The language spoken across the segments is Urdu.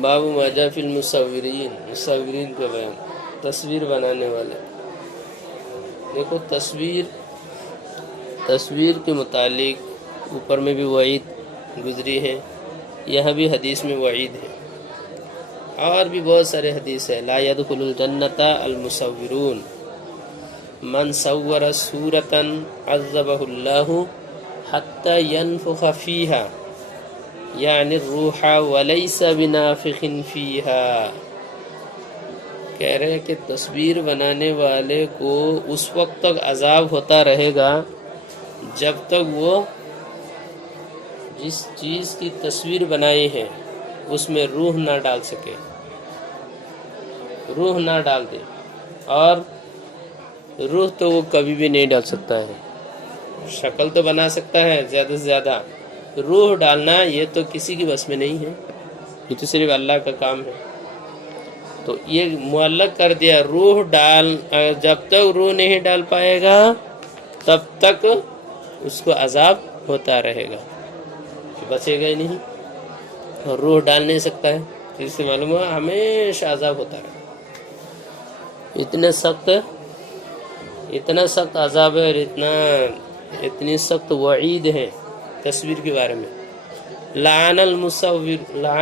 باب ما جاء فی المصورین، مصورین کا بیان، تصویر بنانے والے۔ دیکھو تصویر کے متعلق اوپر میں بھی وعید گزری ہے، یہاں بھی حدیث میں وعید ہے، اور بھی بہت سارے حدیث ہے۔ لا يدخل الجنۃ المصورون من صور صورۃ عذبہ اللہ حتی ينفخ فیہا یعنی الروح ولیس بنافخ فیہا۔ کہہ رہے ہیں کہ تصویر بنانے والے کو اس وقت تک عذاب ہوتا رہے گا جب تک وہ جس چیز کی تصویر بنائی ہے اس میں روح نہ ڈال سکے، روح نہ ڈال دے، اور روح تو وہ کبھی بھی نہیں ڈال سکتا ہے، شکل تو بنا سکتا ہے زیادہ سے زیادہ، روح ڈالنا یہ تو کسی کی بس میں نہیں ہے، یہ تو صرف اللہ کا کام ہے۔ تو یہ معلق کر دیا، روح ڈال، جب تک روح نہیں ڈال پائے گا تب تک اس کو عذاب ہوتا رہے گا، بچے گا ہی نہیں، اور روح ڈال نہیں سکتا ہے، تو اس سے معلوم ہوا ہمیشہ عذاب ہوتا رہے۔ اتنا سخت عذاب ہے، اور اتنی سخت وعید ہے تصویر کے بارے میں۔ لعن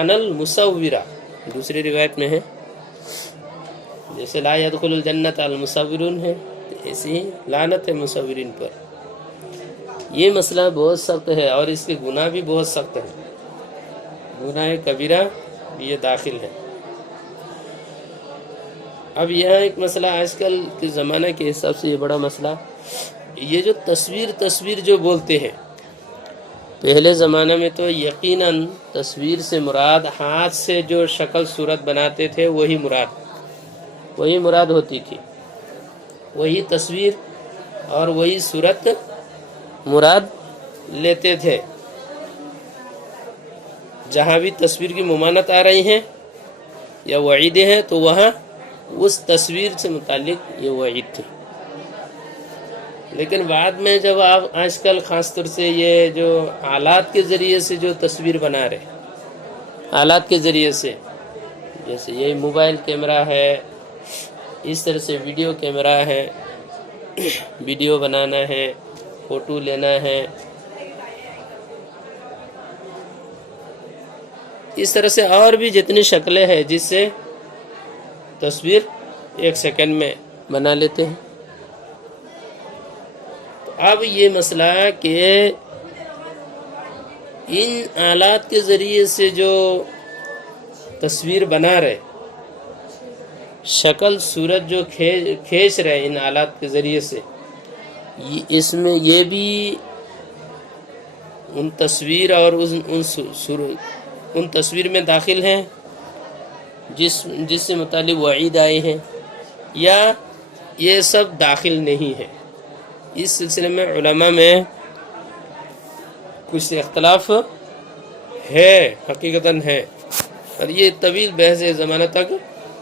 المصورہ دوسری روایت میں ہے، جیسے لا يدخل الجنۃ المصورون ہے، ایسے ہی لعنت ہے مصورین پر۔ یہ مسئلہ بہت سخت ہے، اور اس کے گناہ بھی بہت سخت ہے، گناہ کبیرہ بھی یہ داخل ہے۔ اب یہاں ایک مسئلہ آج کل کے زمانہ کے حساب سے یہ بڑا مسئلہ، یہ جو تصویر جو بولتے ہیں، پہلے زمانے میں تو یقیناً تصویر سے مراد ہاتھ سے جو شکل صورت بناتے تھے وہی مراد ہوتی تھی، وہی تصویر اور وہی صورت مراد لیتے تھے۔ جہاں بھی تصویر کی ممانعت آ رہی ہیں یا وعیدیں ہیں تو وہاں اس تصویر سے متعلق یہ وعید تھی۔ لیکن بعد میں جب آپ آج کل خاص طور سے یہ جو آلات کے ذریعے سے جو تصویر بنا رہے، آلات کے ذریعے سے، جیسے یہ موبائل کیمرہ ہے، اس طرح سے ویڈیو کیمرہ ہے، ویڈیو بنانا ہے، فوٹو لینا ہے، اس طرح سے اور بھی جتنی شکلیں ہیں جس سے تصویر 1 سیکنڈ میں بنا لیتے ہیں۔ تو اب یہ مسئلہ کہ ان آلات کے ذریعے سے جو تصویر بنا رہے، شکل صورت جو کھینچ رہے ان آلات کے ذریعے سے، اس میں یہ بھی ان تصویر اور ان تصویر میں داخل ہیں جس سے متعلق وعید آئے ہیں، یا یہ سب داخل نہیں ہے؟ اس سلسلے میں علماء میں کچھ اختلاف ہے، حقیقتاً ہے، اور یہ طویل بحث زمانہ تک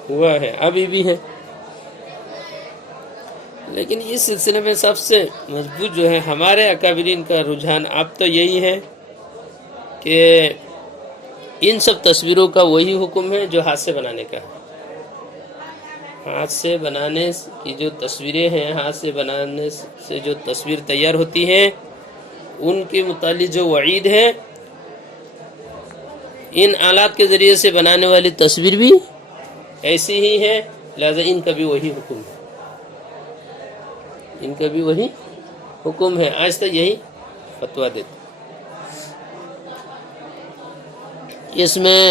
ہوا ہے، ابھی بھی ہے۔ لیکن اس سلسلے میں سب سے مضبوط جو ہے ہمارے اکابرین کا رجحان اب تو یہی ہے کہ ان سب تصویروں کا وہی حکم ہے جو ہاتھ سے بنانے کا ہے۔ ہاتھ سے بنانے کی جو تصویریں ہیں، ہاتھ سے بنانے سے جو تصویر تیار ہوتی ہیں، ان کے متعلق جو وعید ہے، ان آلات کے ذریعے سے بنانے والی تصویر بھی ایسی ہی ہے، لہذا ان کا بھی وہی حکم ہے، ان کا بھی وہی حکم ہے۔ آج تک یہی فتویٰ دیتے۔ اس میں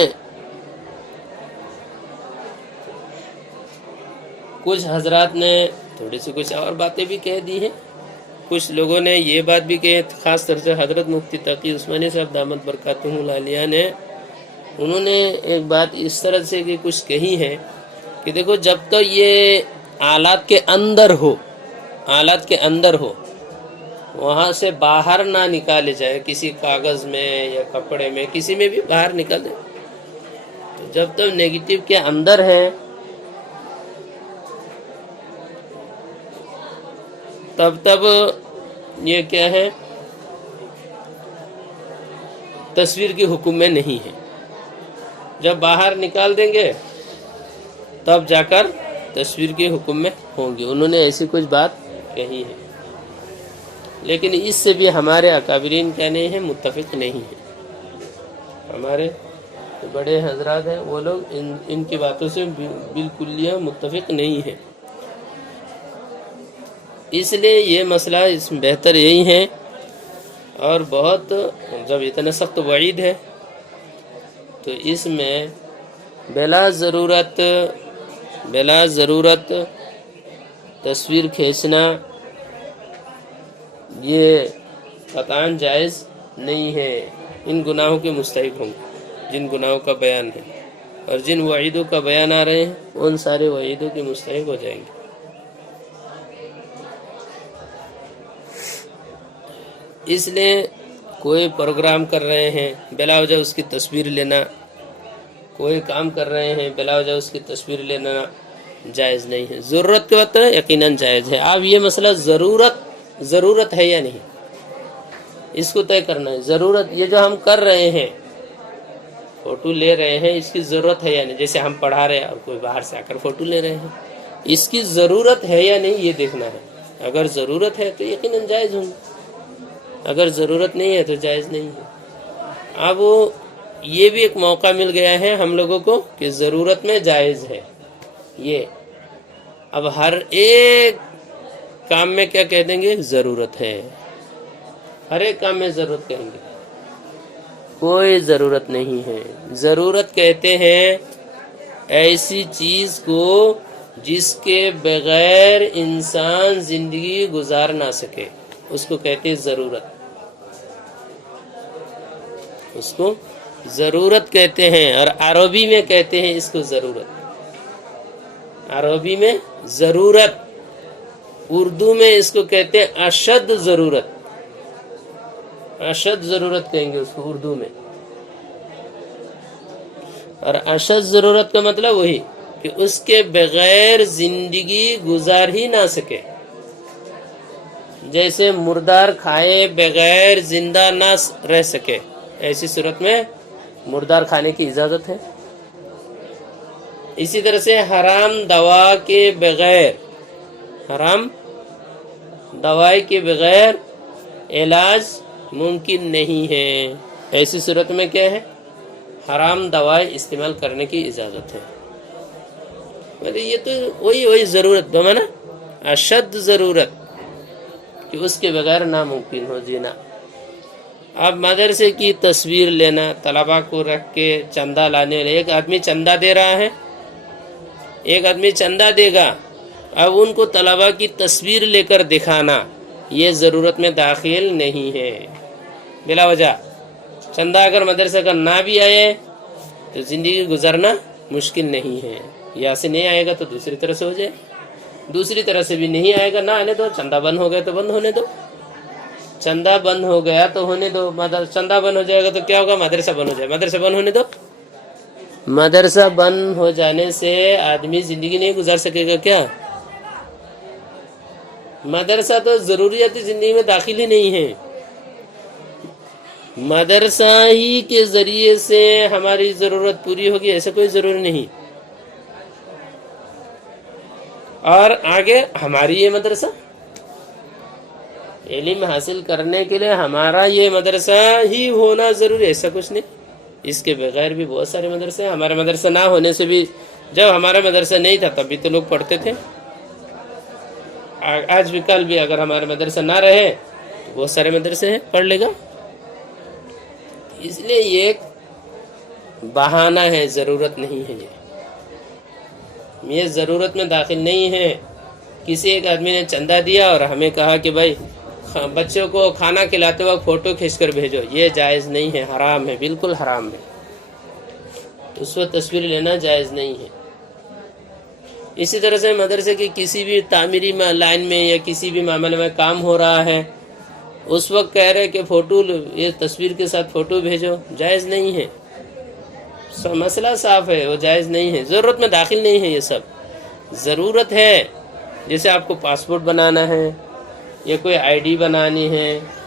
کچھ حضرات نے تھوڑی سی کچھ اور باتیں بھی کہہ دی ہیں، کچھ لوگوں نے یہ بات بھی کہی، خاص طور سے حضرت مفتی تقی عثمانی صاحب دامت برکاتہ العالیہ نے، انہوں نے ایک بات اس طرح سے کہ کچھ کہی ہے کہ دیکھو جب تک یہ آلات کے اندر ہو، وہاں سے باہر نہ نکالے جائے، کسی کاغذ میں یا کپڑے میں، کسی میں بھی باہر نکل دے، تو جب تک نیگیٹو کے اندر ہے تب یہ کیا ہے، تصویر کے حکم میں نہیں ہے. جب باہر نکال دیں گے تب جا کر تصویر کے حکم میں ہوں گے. انہوں نے ایسی کچھ بات کہی ہے، لیکن اس سے بھی ہمارے اکابرین کیا نہیں ہیں، متفق نہیں ہیں. ہمارے بڑے حضرات ہیں وہ لوگ ان کی باتوں سے بالکلیہ متفق نہیں ہیں. اس لیے یہ مسئلہ اس بہتر یہی ہے. اور بہت جب اتنا سخت وعید ہے تو اس میں بلا ضرورت تصویر کھینچنا یہ قطعاً جائز نہیں ہے. ان گناہوں کے مستحق ہوں گے جن گناہوں کا بیان ہے، اور جن وعیدوں کا بیان آ رہے ہیں ان سارے وعیدوں کے مستحق ہو جائیں گے. اس لیے کوئی پروگرام کر رہے ہیں بلا وجہ اس کی تصویر لینا، کوئی کام کر رہے ہیں بلا وجہ اس کی تصویر لینا جائز نہیں ہے. ضرورت کے وقت یقیناً جائز ہے. اب یہ مسئلہ ضرورت ہے یا نہیں، اس کو طے کرنا ہے. ضرورت یہ جو ہم کر رہے ہیں، فوٹو لے رہے ہیں، اس کی ضرورت ہے یا نہیں. جیسے ہم پڑھا رہے ہیں اور کوئی باہر سے آ کر فوٹو لے رہے ہیں، اس کی ضرورت ہے یا نہیں یہ دیکھنا ہے. اگر ضرورت ہے تو یقیناً جائز ہوں گے، اگر ضرورت نہیں ہے تو جائز نہیں ہے. اب یہ بھی ایک موقع مل گیا ہے ہم لوگوں کو کہ ضرورت میں جائز ہے یہ. اب ہر ایک کام میں کیا کہہ دیں گے؟ ضرورت ہے. ہر ایک کام میں ضرورت کہیں گے. کوئی ضرورت نہیں ہے. ضرورت کہتے ہیں ایسی چیز کو جس کے بغیر انسان زندگی گزار نہ سکے، اس کو کہتے ہیں ضرورت. اس کو ضرورت کہتے ہیں. اور عربی میں کہتے ہیں اس کو ضرورت. عربی میں ضرورت، اردو میں اس کو کہتے ہیں اشد ضرورت. اشد ضرورت کہیں گے اس کو اردو میں. اور اشد ضرورت کا مطلب وہی کہ اس کے بغیر زندگی گزار ہی نہ سکے. جیسے مردار کھائے بغیر زندہ نہ رہ سکے، ایسی صورت میں مردار کھانے کی اجازت ہے. اسی طرح سے حرام دوا کے بغیر، حرام دوائی کے بغیر علاج ممکن نہیں ہے. ایسی صورت میں کیا ہے؟ حرام دوائی استعمال کرنے کی اجازت ہے. یہ تو وہی ضرورت بمانا اشد ضرورت کہ اس کے بغیر ناممکن ہو جینا. اب مدرسے کی تصویر لینا، طلباء کو رکھ کے چندہ لانے، ایک آدمی چندہ دے رہا ہے، ایک آدمی چندہ دے گا، اب ان کو طلباء کی تصویر لے کر دکھانا یہ ضرورت میں داخل نہیں ہے. بلا وجہ چندہ اگر مدرسہ کا نہ بھی آئے تو زندگی گزارنا مشکل نہیں ہے. یہاں سے نہیں آئے گا تو دوسری طرح سے ہو جائے، دوسری طرح سے بھی نہیں آئے گا، نہ آنے دو. چندہ بند ہو گیا تو بند ہونے دو، چندہ بند ہو گیا تو ہونے دو. چندہ بند ہو جائے گا تو کیا ہوگا؟ مدرسہ بند ہو جائے. مدرسہ بند ہونے دو. مدرسہ بند ہو جانے سے آدمی زندگی نہیں گزار سکے گا کیا؟ مدرسہ تو ضروریات زندگی میں داخل ہی نہیں ہے. مدرسہ ہی کے ذریعے سے ہماری ضرورت پوری ہوگی ایسا کوئی ضروری نہیں. اور آگے ہماری یہ مدرسہ علم حاصل کرنے کے لیے ہمارا یہ مدرسہ ہی ہونا ضروری، ایسا کچھ نہیں. اس کے بغیر بھی بہت سارے مدرسے ہیں. ہمارے مدرسہ نہ ہونے سے بھی، جب ہمارا مدرسہ نہیں تھا تب بھی تو لوگ پڑھتے تھے. آج بھی کل بھی اگر ہمارا مدرسہ نہ رہے تو بہت سارے مدرسے ہیں، پڑھ لے گا. اس لیے یہ ایک بہانہ ہے، ضرورت نہیں ہے. یہ ضرورت میں داخل نہیں ہے. کسی ایک آدمی نے چندہ دیا اور ہمیں کہا کہ بھائی بچوں کو کھانا کھلاتے وقت فوٹو کھینچ کر بھیجو، یہ جائز نہیں ہے، حرام ہے، بالکل حرام ہے. اس وقت تصویر لینا جائز نہیں ہے. اسی طرح سے مدرسے کی کسی بھی تعمیری لائن میں یا کسی بھی معاملے میں کام ہو رہا ہے، اس وقت کہہ رہے کہ فوٹو، یہ تصویر کے ساتھ فوٹو بھیجو، جائز نہیں ہے. مسئلہ صاف ہے، وہ جائز نہیں ہے. ضرورت میں داخل نہیں ہے. یہ سب ضرورت ہے. جیسے آپ کو پاسپورٹ بنانا ہے یا کوئی آئی ڈی بنانی ہے